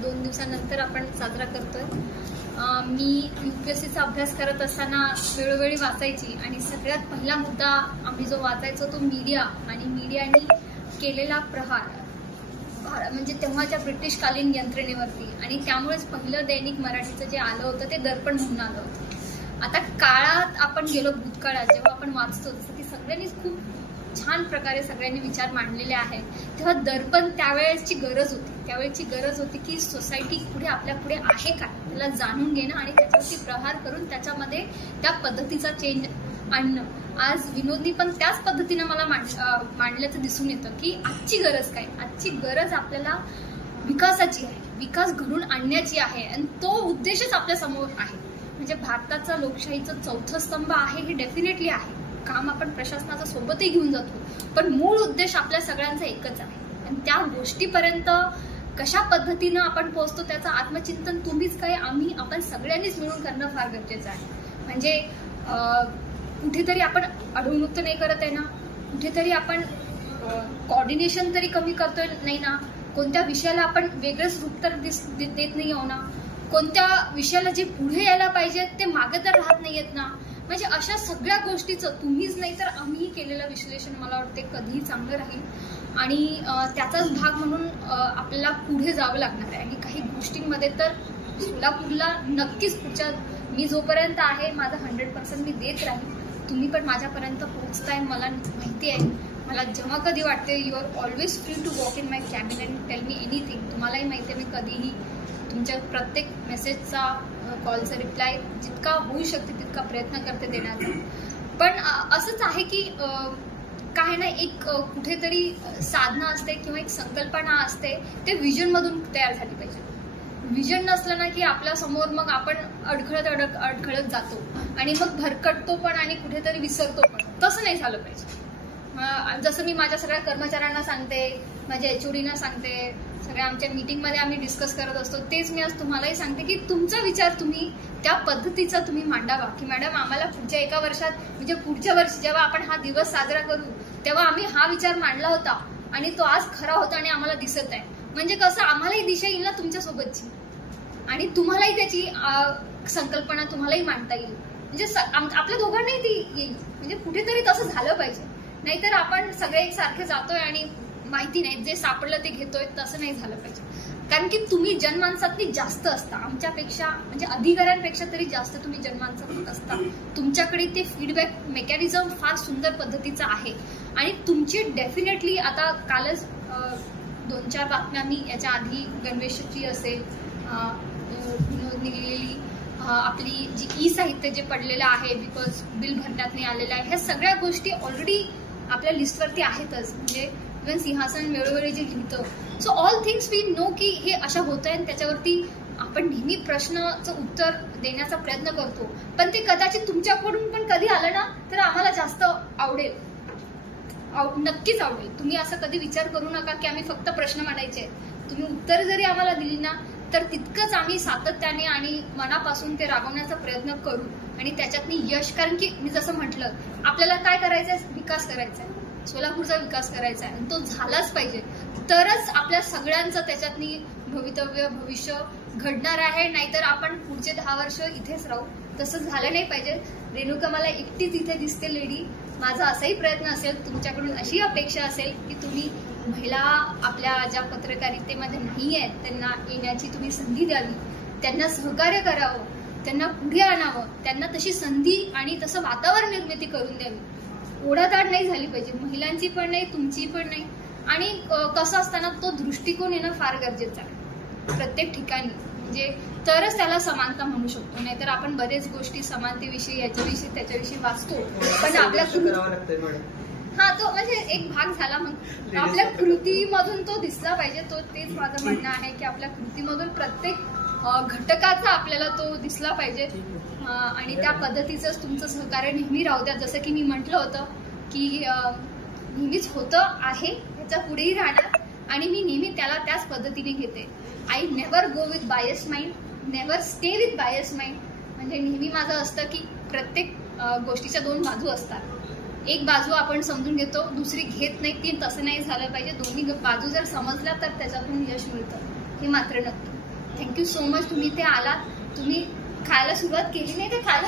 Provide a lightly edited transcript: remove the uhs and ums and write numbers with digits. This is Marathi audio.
2 दिवसानंतर आपण साजरा करतोय। मी UPSCचा अभ्यास करत असताना वेळोवेळी वाचायची आणि सगळ्यात पहिला मुद्दा आम्ही जो वाचायचो तो मीडिया आणि मीडियाने केलेला प्रहार म्हणजे तेव्हाच्या ब्रिटिशकालीन यंत्रणेवरती, आणि त्यामुळेच पहिलं दैनिक मराठीचं जे आलं होतं ते दर्पण म्हणून आलं होतं। आता काळात आपण गेलो, भूतकाळात जेव्हा आपण वाचतो जसं की सगळ्यांनीच खूप छान प्रकारे सगळ्यांनी विचार मांडलेले आहेत, तेव्हा दर्पण त्यावेळेची गरज होती की सोसायटी पुढे आपल्या पुढे आहे काय त्याला जाणून घेणं आणि त्याच्यावरती प्रहार करून त्याच्यामध्ये त्या पद्धतीचा चेंज आणणं। आज विनोदनी पण त्याच पद्धतीने मला मांडल्याचं दिसून येतं की आजची गरज काय, आजची गरज आपल्याला विकासाची आहे, विकास घडून आणण्याची आहे आणि तो उद्देशच आपल्या समोर आहे। म्हणजे भारताचा लोकशाहीचं चौथं स्तंभ आहे हे डेफिनेटली आहे, काम आपण प्रशासनाचा सोबतही घेऊन जातो, पण मूळ उद्देश आपल्या सगळ्यांचा एकच आहे आणि त्या गोष्टीपर्यंत कशा पद्धतीनं आपण पोहोचतो त्याचं आत्मचिंतन तुम्हीच काय आपण सगळ्यांनीच मिळून करणं फार गरजेचं आहे। म्हणजे कुठेतरी आपण अडवणूक तर नाही करत आहे ना, कुठेतरी आपण कोऑर्डिनेशन तरी कमी करतोय नाही ना, कोणत्या विषयाला आपण वेगळंच रूप तर देत नाही आहो ना, कोणत्या विषयाला जे पुढे यायला पाहिजे ते मागे तर राहत नाहीयेत ना। म्हणजे अशा सगळ्या गोष्टीचं तुम्हीच नाही तर आम्हीही केलेलं विश्लेषण मला वाटते कधीही चांगलं राहील आणि त्याचाच भाग म्हणून आपल्याला पुढे जावं लागणार आहे। आणि काही गोष्टींमध्ये तर सोलापूरला नक्कीच पुढच्या मी जोपर्यंत आहे माझं 100% मी देत राहील, तुम्ही पण माझ्यापर्यंत पोहोचताय मला माहिती आहे। मला जेव्हा कधी वाटते you are always free to walk in my cabin and tell me anything, तुम्हालाही माहिती आहे मी कधीही तुमच्या प्रत्येक मेसेजचा कॉलचा रिप्लाय जितका होऊ शकते तितका प्रयत्न करते देण्याचा। पण असंच आहे की काय ना, एक कुठेतरी साधना असते किंवा एक संकल्पना असते, ते विजन मधून तयार झाली पाहिजे। विजन नसलं ना की आपल्या समोर मग आपण अडखळत जातो आणि मग भरकटतो पण आणि कुठेतरी विसरतो पण, तसं नाही झालं पाहिजे। जसं मी माझ्या सगळ्या कर्मचाऱ्यांना सांगते, माझ्या HODना सांगते, सगळ्या आमच्या मीटिंगमध्ये आम्ही डिस्कस करत असतो, तेच मी आज तुम्हालाही सांगते की तुमचा विचार तुम्ही त्या पद्धतीचा तुम्ही मांडावा की मॅडम आम्हाला पुढच्या 1 वर्षात म्हणजे पुढच्या वर्षी जेव्हा आपण हा दिवस साजरा करू तेव्हा आम्ही हा विचार मांडला होता आणि तो आज खरा होता आणि आम्हाला दिसत आहे। म्हणजे कसं आम्हालाही दिशा येईल ना तुमच्यासोबतची आणि तुम्हालाही त्याची संकल्पना तुम्हालाही मांडता येईल, म्हणजे आपल्या दोघांनाही ती येईल। म्हणजे कुठेतरी तसं झालं पाहिजे, नाहीतर आपण सगळे एकसारखे जातोय आणि माहिती नाही जे सापडलं ते घेतोय, तसं नाही झालं पाहिजे। कारण की तुम्ही जनमानसातली जास्त असता आमच्यापेक्षा, म्हणजे अधिकाऱ्यांपेक्षा तरी जास्त तुम्ही जनमानसात असता, तुमच्याकडे ते फीडबॅक मेकॅनिझम फार सुंदर पद्धतीचं आहे आणि तुमची डेफिनेटली आता कालच 2-4 बातम्या मी याच्या आधी गणवेशची असेल, विनोदनी लिहिलेली आपली जी ई-साहित्य जे पडलेलं आहे बिकॉज बिल भरण्यात नाही आलेलं आहे, ह्या सगळ्या गोष्टी ऑलरेडी आपल्या लिस्टवरती आहेतच। म्हणजे इव्हन सिंहासन वेळोवेळी जे लिहितं, so all things we know की हे अशा होत आहे आणि त्याच्यावरती आपण नेहमी प्रश्नाचं उत्तर देण्याचा प्रयत्न करतो, पण ते कदाचित तुमच्याकडून पण कधी आलं ना तर आम्हाला जास्त आवडेल, नक्कीच आवडेल। तुम्ही असं कधी विचार करू नका की आम्ही फक्त प्रश्न मांडायचे, तुम्ही उत्तर जरी आम्हाला दिली ना तर तितकंच आम्ही सातत्याने आणि मनापासून ते राबवण्याचा प्रयत्न करू आणि त्याच्यातनी यश, कारण की मी जसं म्हटलं आपल्याला काय करायचंय, विकास करायचा आहे, सोलापूरचा विकास करायचा आहे आणि तो झालाच पाहिजे, तरच आपल्या सगळ्यांचं त्याच्यातनी भविष्य घडणार आहे। नाहीतर आपण पुढचे 10 वर्ष इथेच राहू, तसं झालं नाही पाहिजे। रेणुका मला एकटीच इथे दिसते लेडी, माझा असाही प्रयत्न असेल, तुमच्याकडून अशी अपेक्षा असेल की तुम्ही महिला आपल्या ज्या पत्रकारितेमध्ये नाही आहेत त्यांना येण्याची तुम्ही संधी द्यावी, त्यांना सहकार्य करावं, त्यांना पुढे आणावं, त्यांना तशी संधी आणि तसं वातावरण निर्मिती करून द्यावी। ओढाताड नाही झाली पाहिजे, महिलांची पण नाही, तुमची पण नाही। आणि कसं असताना तो दृष्टिकोन येणं फार गरजेचं आहे प्रत्येक ठिकाणी, म्हणजे तरच त्याला समानता म्हणू शकतो। नाहीतर आपण बरेच गोष्टी समानतेविषयी याच्याविषयी त्याच्याविषयी वाचतो, पण आपल्या तो म्हणजे एक भाग झाला, मग आपल्या कृतीमधून तो दिसला पाहिजे। तेच माझं म्हणणं आहे की आपल्या कृतीमधून प्रत्येक घटकाचा आपल्याला तो दिसला पाहिजे आणि त्या पद्धतीचंच तुमचं सहकार्य नेहमी राहू द्या। जसं की मी म्हटलं होतं की नेहमीच होतं आहे, ह्याच्या पुढेही राहणार आणि मी नेहमी त्याला त्याच पद्धतीने घेते। I never go with bias mind, never stay with bias mind. म्हणजे नेहमी माझं असतं की प्रत्येक गोष्टीच्या 2 बाजू असतात, एक बाजू आपण समजून घेतो, दुसरी घेत नाही, ती तसं नाही झालं पाहिजे। दोन्ही बाजू जर समजल्या तर त्याच्यातून यश मिळतं, हे मात्र नक्की। Thank you so much. तुम्ही ते आलात, तुम्ही खायला सुरुवात केली नाही ते खायला